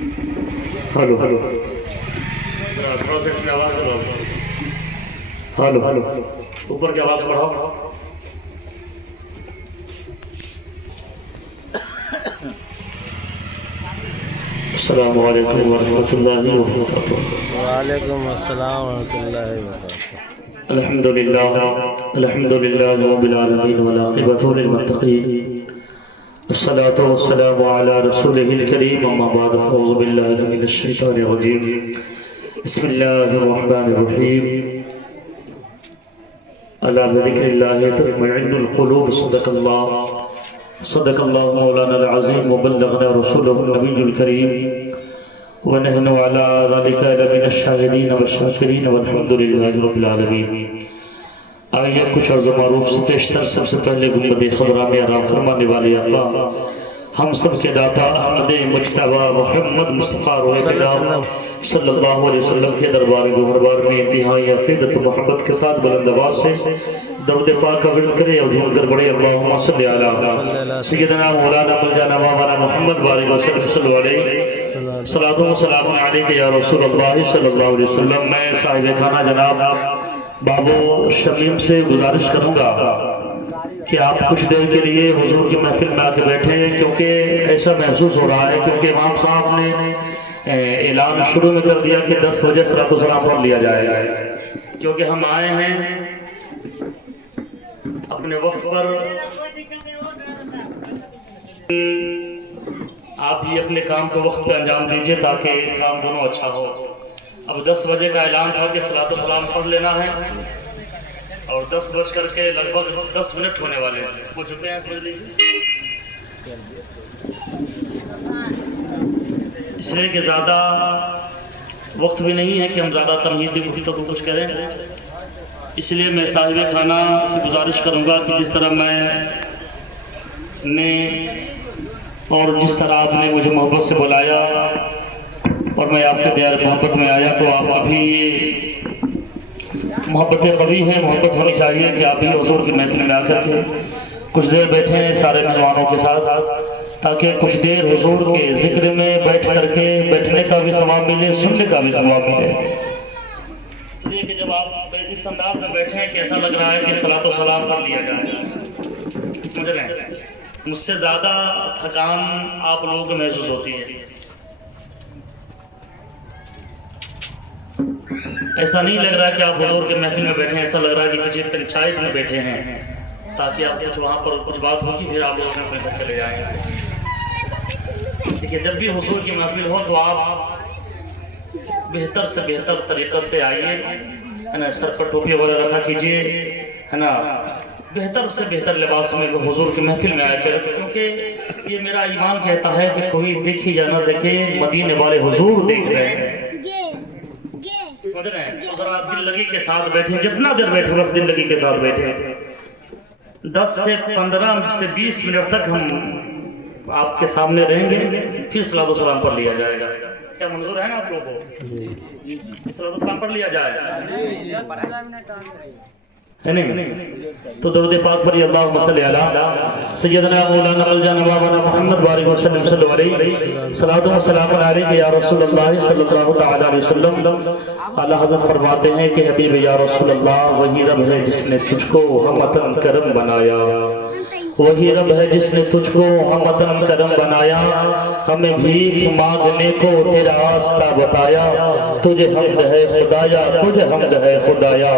Hello hello process में आवाज़ बढ़ाओ। हेलो हेलो ऊपर की आवाज़ बढ़ाओ। अस्सलामु अलैकुम वरहमतुल्लाहि वबरकातुहू। वालेकुम अस्सलाम वरहमतुल्लाहि वबरकातुहू। अल्हम्दुलिल्लाह अल्हम्दुलिल्लाह रब्बिल आलमीन वल आक़िबतु लिल मुत्तक़ीन। अस्सलातु वस्सलामु अला रसूलिहिल करीम अम्मा बाद फ़अऊज़ु बिल्लाहि मिनश शैतानिर रजीम। बिस्मिल्लाहिर रहमानिर रहीम। अला बिज़िक्रिल्लाहि तत्मइन्नुल क़ुलूब। सदक़ल्लाहु मौलानाल अज़ीम व बल्लगना रसूलुहुन नबियुल करीम व नहनु अला ज़ालिका लमिनश शाहिदीन व शाकिरीन वल्हम्दुलिल्लाहि रब्बिल आलमीन। आइए कुछ अर्ज़ मारूफ से पेशतर। सबसे पहले गुंबद खज़रा में आराम फरमाने वाले आका हम सब के दाता अहमद मुज्तबा मुहम्मद मुस्तफ़ा रोए कलाम सल्लल्लाहु अलैहि वसल्लम के दरबार गुहरबार में इंतहाई अक़ीदत मोहब्बत के साथ बुलंद आवाज़ से दरूद पाक का विर्द करे और झूमकर बड़े अल्लाहुम्मा सल्लि अला सय्यदना मौलाना मौलाना मौलाना मोहम्मद बारिक वसल्लम सल्लल्लाहु अलैहि सलातो व सलाम अलैका या रसूल अल्लाह सल्लल्लाहु अलैहि वसल्लम। मैं साहिब खाना जनाब बाबू शमीम से गुजारिश करूँगा कि आप कुछ देर के लिए हुजूर की महफिल में आके बैठे, क्योंकि ऐसा महसूस हो रहा है क्योंकि इमाम साहब ने ऐलान शुरू में कर दिया कि 10 बजे सलातो सलाम पढ़ लिया जाएगा, क्योंकि हम आए हैं अपने वक्त पर। आप भी अपने काम को वक्त पे अंजाम दीजिए ताकि काम दोनों अच्छा हो। अब 10 बजे का ऐलान था कि सलातो सलाम पढ़ लेना है और 10 बज करके लगभग 10 मिनट होने वाले हैं। वो चुके हैं, समझ लीजिए, इसलिए कि ज़्यादा वक्त भी नहीं है कि हम ज़्यादा तमहीदी मुफ्ती तो कुछ करें। इसलिए मैं साहिब खाना से गुजारिश करूँगा कि जिस तरह मैंने और जिस तरह आपने मुझे मोहब्बत से बुलाया और मैं आपके प्यार मोहब्बत में आया, तो आप अभी मोहब्बत कभी है, मोहब्बत होनी चाहिए कि आप भी हुजूर की महफिल में आकर के कुछ देर बैठे हैं सारे मेहमानों के साथ, ताकि कुछ देर हुजूर के जिक्र में बैठ करके बैठने का भी सवाब मिले, सुनने का भी सवाब मिले। इसलिए कि जब आप इस अंदाज में बैठे हैं कि ऐसा लग रहा है कि सलातो सलाम कर लिया जाए, समझ रहे हैं, मुझसे ज़्यादा थकान आप लोगों को महसूस होती है। ऐसा नहीं लग रहा कि आप हुजूर के महफिल में बैठे हैं, ऐसा लग रहा है कि किसी पंचायत में बैठे हैं, ताकि आप कुछ वहाँ पर कुछ बात होगी फिर आप लोग अपने घर चले जाएंगे। देखिए, जब भी हुजूर की महफिल हो तो आप बेहतर से बेहतर तरीक़े से आइए, है ना, सर पर टोपी वगैरह रखा कीजिए, है ना, बेहतर से बेहतर लिबास में हुजूर की महफिल में आया करें, क्योंकि ये मेरा ईमान कहता है कि कोई देखे या ना देखे, मदीने वाले हुजूर देख रहे हैं, समझ रहे हैं। तो जरा दिल लगी के साथ बैठे, जितना देर बैठे बस दिल लगी के साथ बैठे। 10 से 15 से 20 मिनट तक हम आपके सामने रहेंगे, फिर सलातो सलाम पढ़ लिया जाएगा। क्या मंजूर है ना आप लोगों को? सलातो सलाम पढ़ लिया जाए, है नहीं? तो दरूद पाक पर अल्लाहुम्मा सल्लि अला सय्यदना मौलाना मौलाना मौलाना मोहम्मद बारिक वसल्लम सल्लल्लाहु अलैहि सलातो व सलाम अलैका या रसूल अल्लाह सल्लल्लाहु तआला अलैहि वसल्लम। आला हज़रत फरमाते हैं कि हबीब या रसूल अल्लाह वही रब है जिसने तुझको हमतन करम बनाया, वही रब है जिसने तुझको हमतन करम बनाया, हमें भीख मांगने को तेरा रास्ता बताया, तुझे हम्द है खुदाया, तुझे हम्द है खुदाया।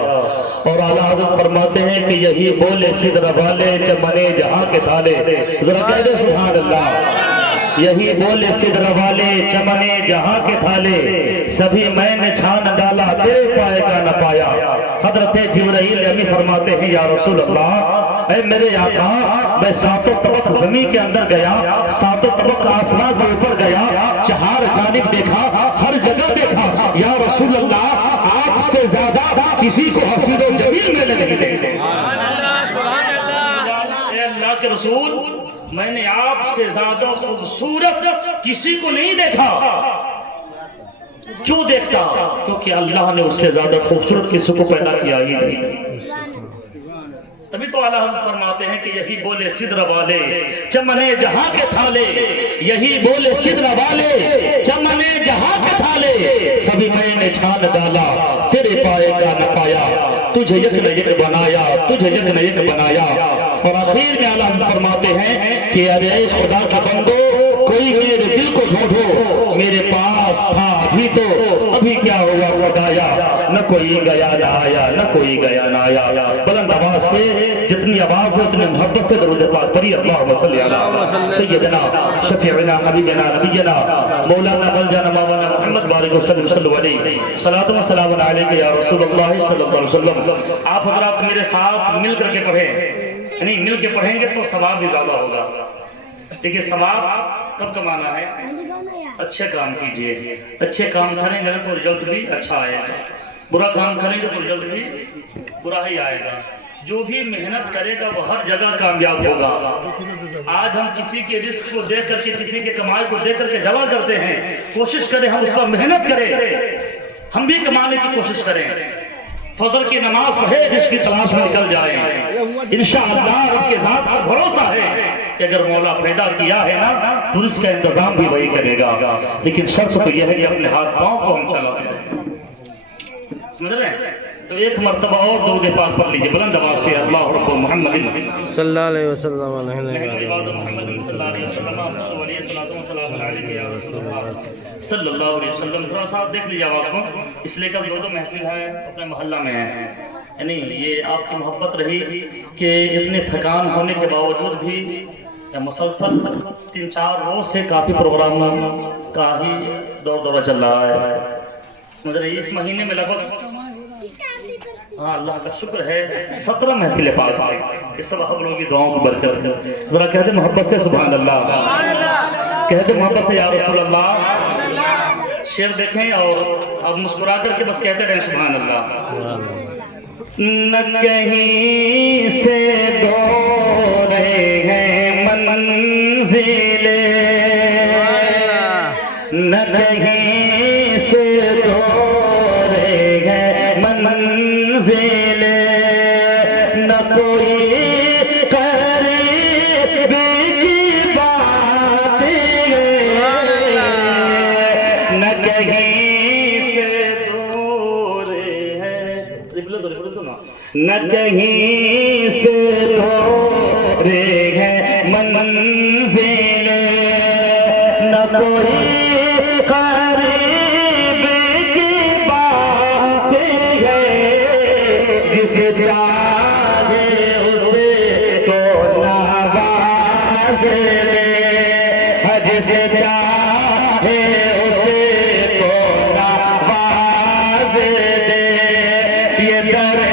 और आला हज़रत फरमाते हैं कि यही बोले सिदर वाले चमने जहां के थाले, जरा कह दो सुभान अल्लाह। यही बोले सिदर वाले चमने जहां के थाले, सभी मैंने छान डाला तेरे पाएगा न पाया। हजरत जिब्राइल अमी फरमाते हैं या रसूल अल्लाह, ऐ मेरे आका, मैं 7 तबक जमीन के अंदर गया, 7 तबक आसमान के ऊपर गया, 4 जानिब देखा, हर जगह देखा, या रसूल अल्लाह आपसे ज्यादा किसी को हसीन व जमील मैंने नहीं देखा। अल्लाह के रसूल, मैंने आपसे ज्यादा खूबसूरत किसी को नहीं देखा। क्यों देखता? क्योंकि अल्लाह ने उससे ज्यादा खूबसूरत किसी को पैदा किया ही नहीं। तभी तो आला हज़रत फरमाते हैं कि यही बोले सिद्र वाले चमने जहां के थाले, यही बोले सिद्र वाले चमने जहां के थाले, सभी मैंने छान डाला तेरे पाएगा न पाया, तुझे यक न यक बनाया, तुझे यक न यक बनाया। और आखिर में आला हज़रत फरमाते हैं कि अरे खुदा के बंदो कोई मेरे दिल को ढूंढो, मेरे पास था अभी तो अभी क्या हुआ खुदाया, न कोई गया ना आया, न कोई गया ना आया। बुलंद आवाज से जितनी आवाज है उतनी मोहब्बत से दरूद पाक पढ़िए। अल्लाहुम्मा सल्ली अला सय्यदना शफीअना हबीबना नबियना मौलाना बलजाना मौलाना मोहम्मद बारिक वसल्लम सल्लल्लाहु अलैहि सलातु व सलाम अलैका या रसूलुल्लाह सल्लल्लाहु अलैहि वसल्लम। आप हज़रात मेरे साथ मिल करके पढ़ें, यानी मिल के पढ़ेंगे तो सवाब भी ज्यादा होगा। देखिए सवाब कब कमाना है, अच्छे काम कीजिए, अच्छे काम करेंगे तो रिजल्ट भी अच्छा आएगा, बुरा काम करेंगे तो रिजल्ट भी बुरा ही आएगा। जो भी मेहनत करेगा वो हर जगह कामयाब होगा। आज हम किसी के रिस्क को देख करके, किसी के कमाई को देख करके जमा करते हैं, कोशिश करें हम उस पर मेहनत करें, हम भी कमाने की कोशिश करें, फजर की नमाज पढ़े, इसकी तलाश में निकल जाए। इंशाअल्लाह रब के साथ पर भरोसा है कि अगर मौला पैदा किया है ना तो इसका इंतजाम भी वही करेगा, लेकिन शर्त तो यह है कि अपने हाथ पांव को हम चलाते हैं। समझ रहे हैं? तो एक मर्तबा और दरूद पाक पढ़ लीजिए बुलंद आवाज से। अल्लाह रब्बु मुहम्मदिन सल्लल्लाहु अलैहि वसल्लम सल्लल्लाहु अलैहि वसल्लम। थोड़ा सा देख लीजिए आवाज को, इसलिए कल दो महफिल है अपने मोहल्ला में है, यानी ये आपकी मोहब्बत रही कि इतने थकान होने के बावजूद भी मुसलसल 3-4 रोज से काफ़ी प्रोग्राम का ही दौरा चल रहा है। समझ रहे? इस महीने में लगभग हाँ अल्लाह का शुक्र है 17 महफिल पाक आए, इस सब हम लोगों की दुआओं की बरकत है। जरा कहते मोहब्बत से सुभान अल्लाह, कहते मोहब्बत से या रसूल अल्लाह। शेर देखें और अब मुस्कुरा करके बस कहते रहे सुभान अल्लाह। न कहीं से दौरे हैं मंजिले, न कहीं से दौरे हैं मंजिले, न कोई करीब की बात है, न कहीं से दौरे हैं, न कहीं से दौरे हैं मंजिले, न कोई करीब की बात है, जिसे चाहे उसे को नवाज दे, जिसे चाहे उसे को नवाज दे। ये दरे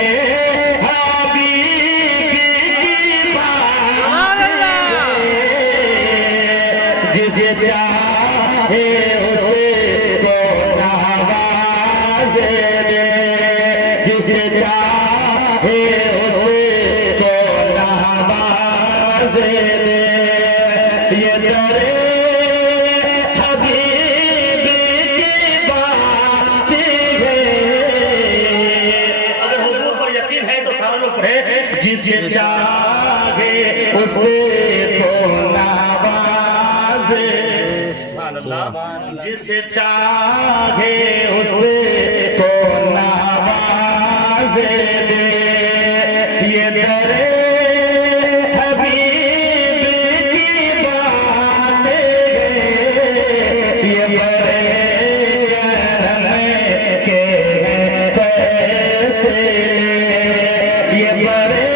जिसे चाहे उसे को नवाज दे, जिसे चाहे उसे को नवाज दे। ये दरे हबीब की बात है। अगर हुजूर पर यकीन है तो सारे लोग पढ़े, जिसे चाहे उसे को जिसे चाहे उसे को नवाज दे। ये दरे हबीब की बात है, ये बड़े करम के फैसले, ये बड़े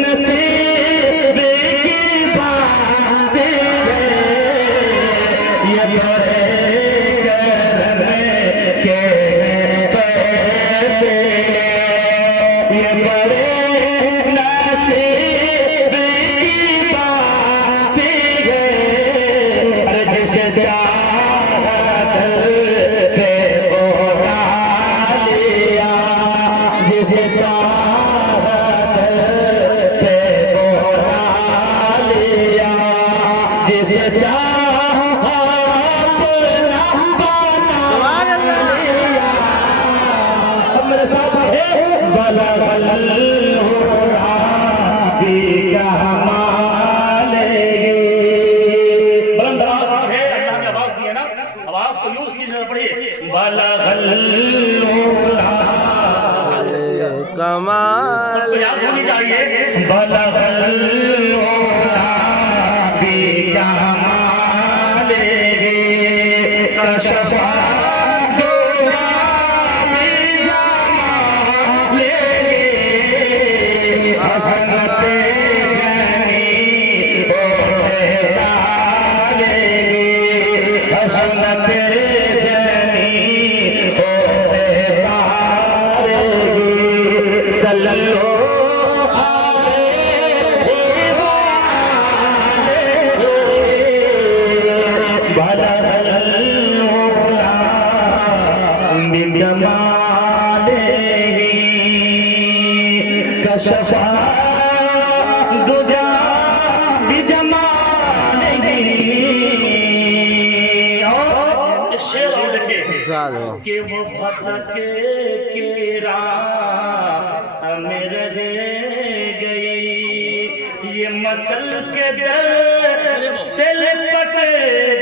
नसीब की बात है, ये बड़े करम के फैसले, ये बड़े नसीब की बात है। अरे जिसे चाहत पे उठा लिया, जिसे चाहत पे उठा लिया, जिसे चाहत अपना बना लिया। अब मेरे साथ है बलगल हो रहा कमालेगी। बुलंद आवाज है, अल्लाह ने आवाज दी है ना, आवाज को यूज कीजिए, पढ़िए बलगल ऊला। कमाल सबको याद होनी चाहिए बलगल ऊला बिकमालेगी। कशफा दुआ बिजमालेगी। हसनते जनी ओ सालेगी। हसनते जनी ओ सालेगी। सल्लल्लाहु कशफा दुजा बिजमालेगी। एक शेर और लिखे सालो कि वो भटके के राह में रह गई, ये मचल के दर से लिपट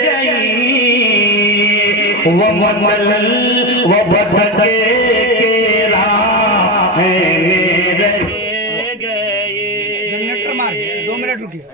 गई। वो मचल वो भटके के राह में रह गए। जनरेटर मार 2 मिनट रुकिए।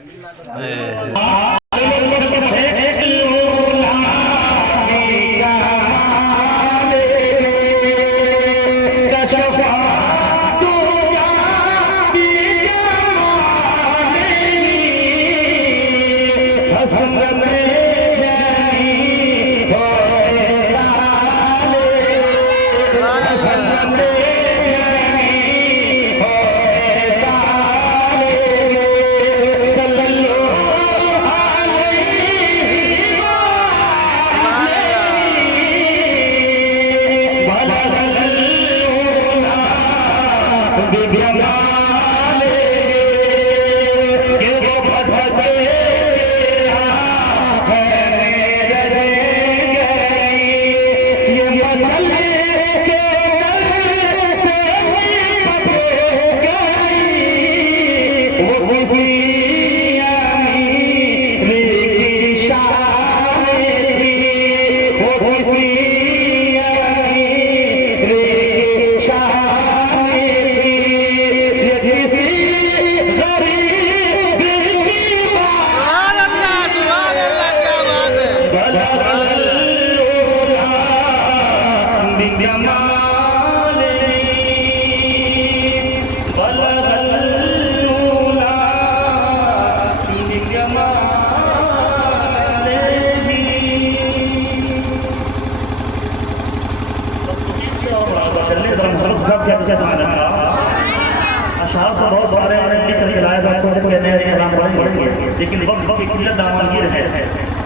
अशार तो बहुत सारे लिख के लाए हैं, आपको कहने हैं कलाम पढ़ेंगे, लेकिन वक्त की किल्लत दामनगीर है।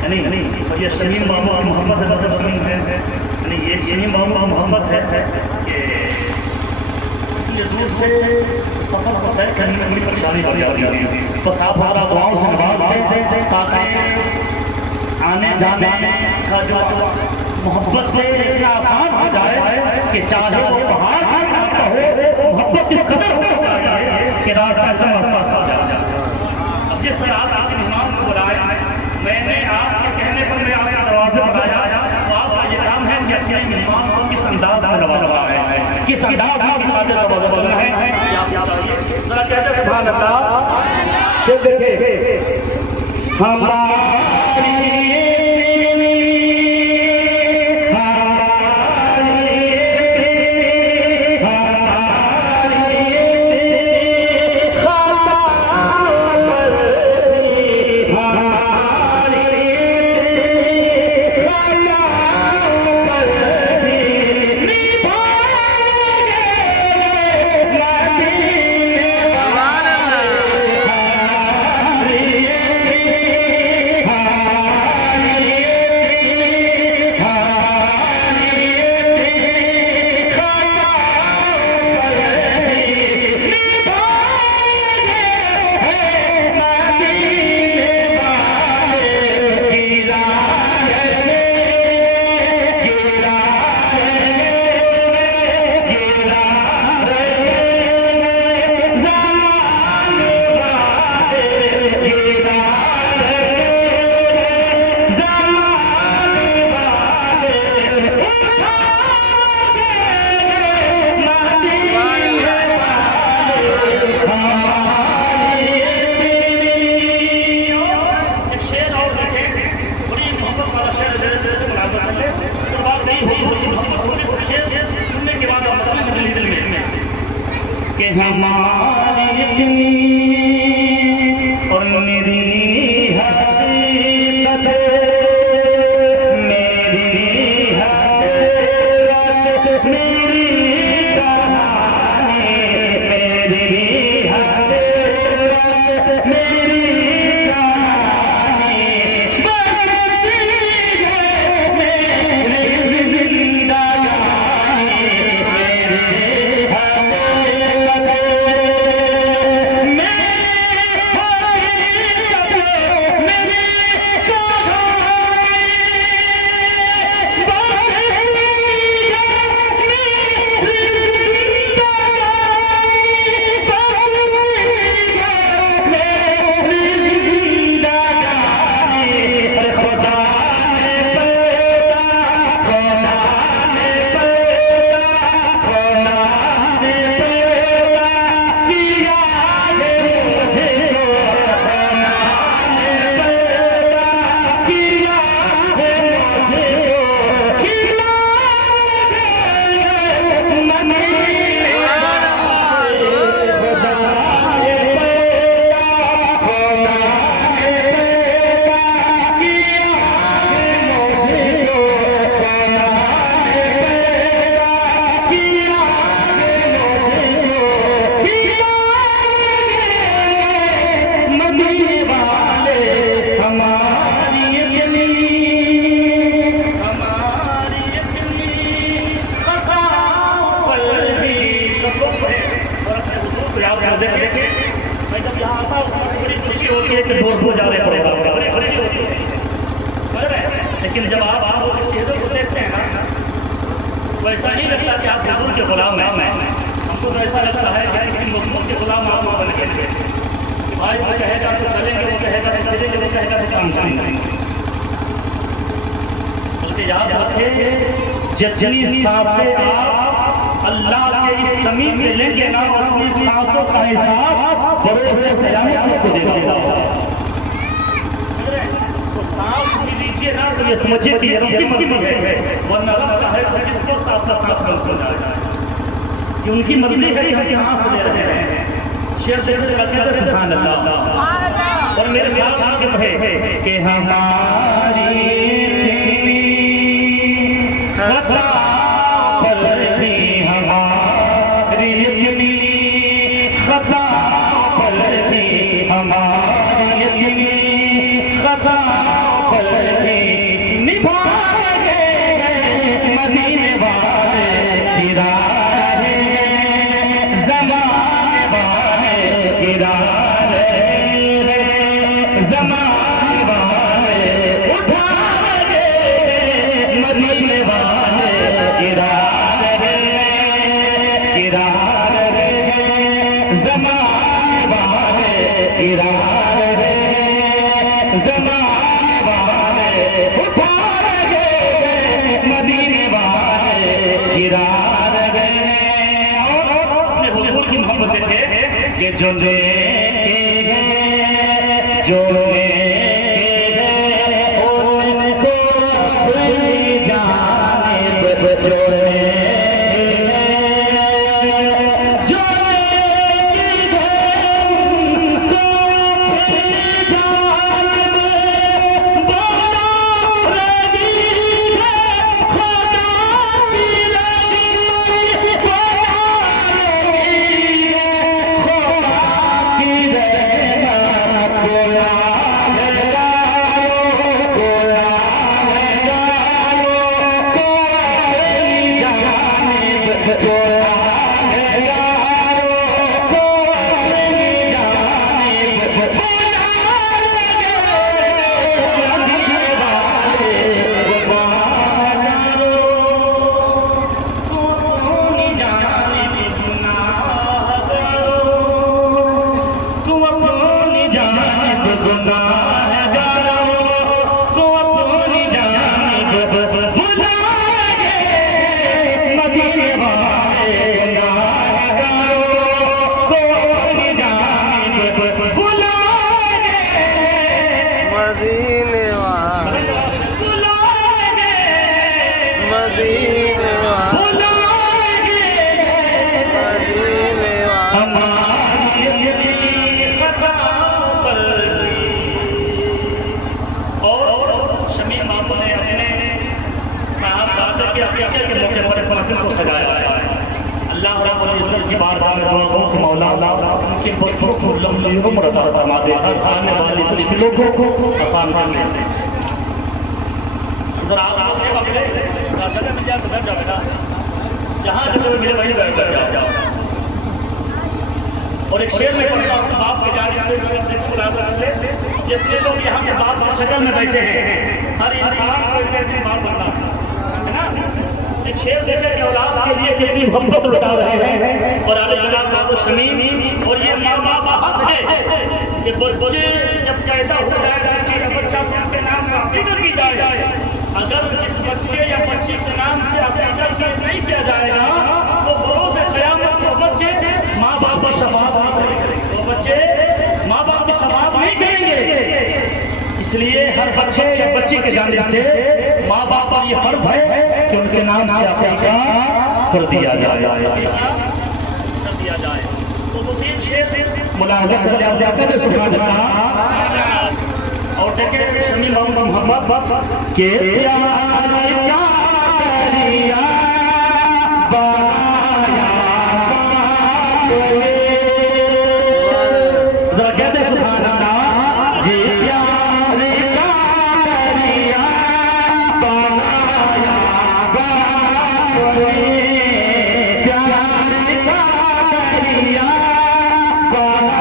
यानी ये शमीम बाबू की मोहब्बत है, शमीम है, यानी ये शमीम बाबू की मोहब्बत है कि इतनी दूर से सफर को तय करने में बड़ी परेशानी बढ़ जाती है। बस आप हमारा दुआओं से नवाज दें ताकि आने जाने का जो मोहब्बत से इतना आसान हो जाए कि चाहे वो पहाड़ हो, मोहब्बत इस कदर हो जाए कि रास्ता एकदम आसान हो जाए। अब जिस तरह आप किसी मेहमान को बुलाए, मैंने आपके कहने पर मैं आपका दरवाजा बताया, तो आपका ये काम है कि अपने मेहमान को किस अंदाज में नवाजा है, किस अंदाज में दरवाजा खोलना है, ये आप बताइए। जरा कहते सुभान अल्लाह। देखिए हमारी हमारी इतनी और मेरी हकीकत, मेरी हकीकत, मेरी कहानी, मेरी हकीकत, मेरी कहानी बदलती है मेरी जिंदगानी, मेरी मैं जब यहाँ आता हूँ बड़ी खुशी होती है कि दोस्त हो जाने पड़ेगा, बड़ी खुशी होती है, समझ रहे हैं? लेकिन जब आप चीज़ों को देखते हैं ना, वैसा ही लगता है कि आप हुजूर के गुलाम हैं। हमको तो ऐसा लगता है कि किसी मजलूम के गुलाम आप बन गए कि भाई वो कहेगा तो चलेंगे, वो कहेगा तो चलेंगे, वो कहेगा तो काम करेंगे। बल्कि याद रखें, जितनी सांसें आप अल्लाह के इस ज़मीन में लेंगे ना, और अपनी सांसों का हिसाब बरोज़े क़यामत को देगा। तो सांस भी लीजिए ना, तो ये समझिए कि ये रब की मर्ज़ी है, वरना रब चाहे तो किसको ताकत हो जाए, कि उनकी मर्ज़ी है कि हम सांस ले रहे हैं। शेर देखने लगते हैं सुभान अल्लाह, और मेरे साथ आके कहे कि हमारी खता पर भी हमारी इतनी खता पर भी हमारी इतनी खता पर भी निभाएंगे मदीने वाले गिरा रहे हैं, ज़माने वाले गिरा रहे हैं, ज़माने वाले उठा रहे हैं, मदीने वाले गिरा रहे हैं, गिरा रहे हैं, ज़माने वाले गिरा रहे हैं, ज़माने वाले उठा रहे हैं, मदीने वाले गिरा रहे हैं। और अपने हुजूर की मोहब्बत देखे कि जो लेके गए, जो लेके गए उनको अपनी जानिब, जो लेके गए, जो लेके गए उनको अपनी जानिब, बड़ा रहीम है खुदा की रहमत, बड़ा रहीम है खुदा के अकीक़त के मौके पर इस महफिल को सजाया है। अल्लाह रब्बुल इज़्ज़त की बारगाह में दुआ हो कि मौला उनके बच्चों को लंबी उम्र अता फरमा दे, हर आने वाली मुश्किलों को आसान कर दे। जरा आप ये मौके जगह मिल जाए तो बैठ जाओ बेटा, जहाँ जगह मिले वहीं बैठ जाओ। और एक शेर में पढ़ता हूँ, बाप के जानिब से जितने लोग यहाँ पे बाप की शक्ल में बैठे हैं, हर इंसान को एक दिन बाप बनना है ना। एक शेर देखे कि औलाद के लिए कितनी मोहब्बत लुटा रहे हैं और आले जनाब बाबू शमीम, और ये माँ बाप का हक है कि बच्चे जब पैदा हो जाएगा बच्चा के नाम से अकीक़त की जाए। अगर जिस बच्चे या बच्ची के नाम से अकीक़त नहीं किया जाएगा तो बरोज़ क़यामत को बच्चे माँ बाप का शबाब तो बच्चे माँ बाप की शबाब नहीं करेंगे। इसलिए हर बच्चे या बच्ची के जानिब से माँ बाप पर ये फर्ज है कि उनके नाम से अकीक़त कर दिया जाए। तो वो तीन शेर मुलाज़ा कर जाते हैं सुभान अल्लाह। और देखे शमीम मोहम्मद के प्यार का दरिया बनाया जरा कहते सुभान अल्लाह जी। प्यार का दरिया बनाया प्यार का दरिया बनाया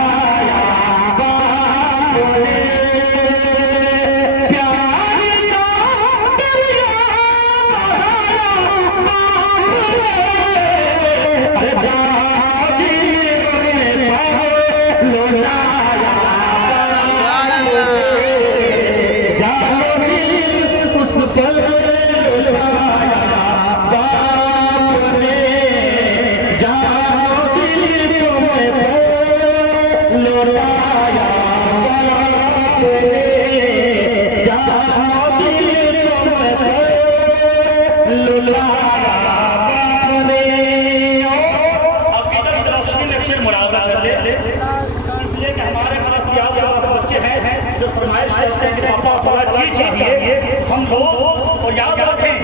हम लोग और याद रखें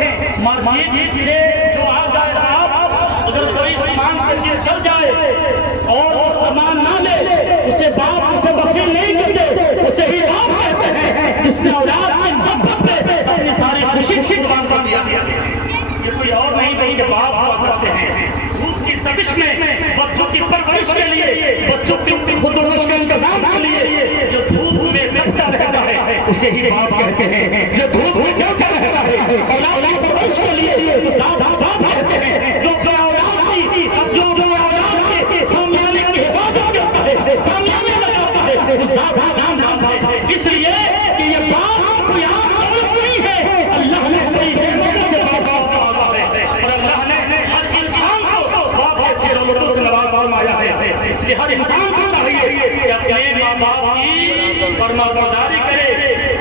मार्केट से जो आ जाए आप अगर कोई सामान के लिए चल जाए और वो सामान ना ले उसे बाप उसे बकील नहीं कहते, उसे ही बाप कहते हैं जिसने औलाद में मोहब्बत में अपनी सारी खुशी कुर्बान कर दिया। ये कोई और नहीं कहीं के बाप हुआ करते हैं। धूप की तपिश में बच्चों की परवरिश के लिए, बच्चों की खुदोनश के इंतजाम के लिए जो धूप में लगता रहता है उसे ही बाप कहते हैं। जो धूप में जलता रहता है औलाद की परवरिश के लिए बाप कहते हैं। जो औलाद के सामने की हिफाजत करता है, सामने लगाता है, नाम है। इसलिए कि ये बाप को याद नहीं है, अल्लाह ने अपनी नेमतों से बाप है और अल्लाह ने हर इंसान को बाप ऐसे नेमतों से नवाज फरमाया है। इसलिए हर इंसान को चाहिए कि अपने माँ बाप की फरमाबरदारी करे,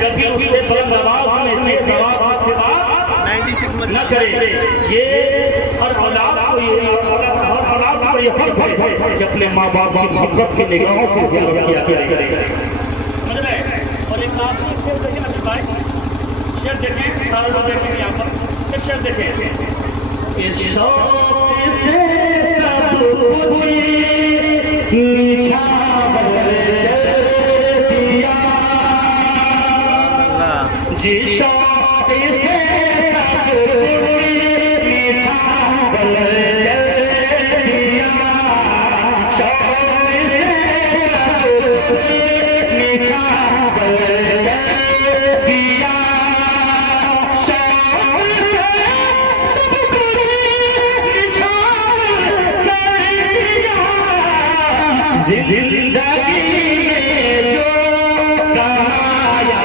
कभी उससे बुलंद आवाज में तेज आवाज से बात न करे। ये हर औलाद को ये फर्ज है कि अपने माँ बाप की मोहब्बत की निगाहों से ज़ियारत किया करे। और एक बात शेर देखें ना भाई, शेर देखें सारे लोग देखें यहाँ पर एक शेर देखें कि शौक़ से सब कुछ निछावर दिया जी, शौक़ से सब कुछ निछावर दिया, शौक़ से सब कुछ निछावर दिया, शौक़ से सब कुछ निछावर दिया, जिंदगी में जो कमाया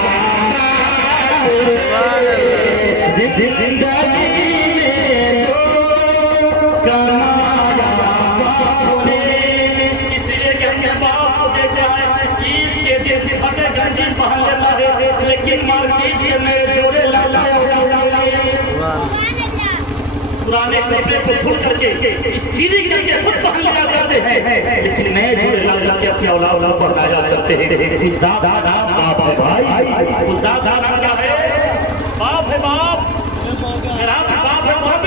जिंदगी में जो कमाया बाप ने। इसलिए कि अपने बाप को देखते हैं ईद के दिन फटे गंजी पहन लेता है, लेकिन मार्केट से नए जोड़े लाया पुराने कपड़े को धुल करके स्त्री करके खुद पहन लिया करते हैं, लेकिन नए जोड़े ला के अपने औलाद पर लाया करते हैं। ज़्यादा नाम बाप है भाई, वो ज़्यादा नाम क्या है? बाप है, बाप मेरा बाप है, बाप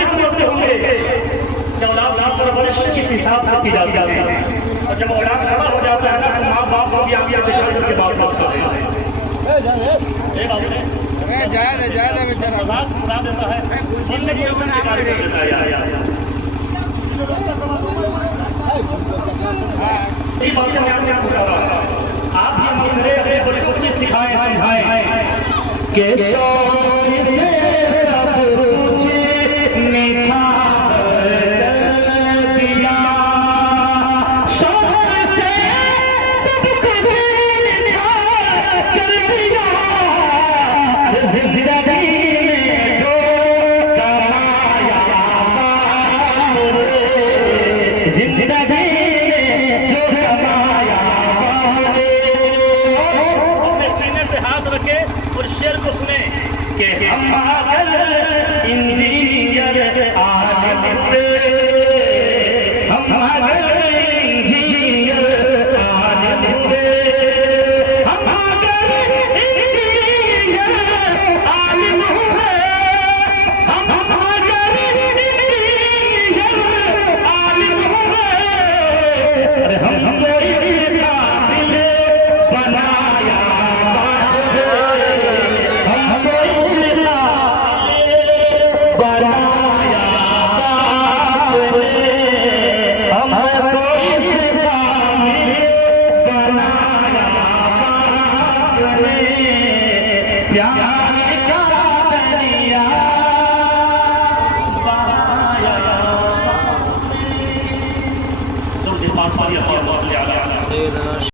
जब औलाद बड़ा हो जाता है ना तो माँ बाप को भी आगे बिछाड़ करके बात करते हैं। जायदा बेचारा मजाक उड़ा देता है, जिंदगी में निकाल के देता है यार। ये बातें मैं आपको बता रहा था, आप ये मेरे अपने बच्चों को भी सिखाएं समझाएं के सोई से सब कुछ मीठा कर दिया, सोई से सब कुछ मीठा कर दिया, जिंदगी में जो कमाया बाबूरे, जिंदगी में जो कमाया बाबूरे। अपने सीने पे हाथ रखे और शेर को सुने कि हम अगर इंजीनियर आलिम हुए, हम अगर इंजीनियर आलिम हुए, हम अगर इंजीनियर आलिम हुए, हम अगर इंजीनियर आलिम हुए, अरे हम कोई काबिल बनाया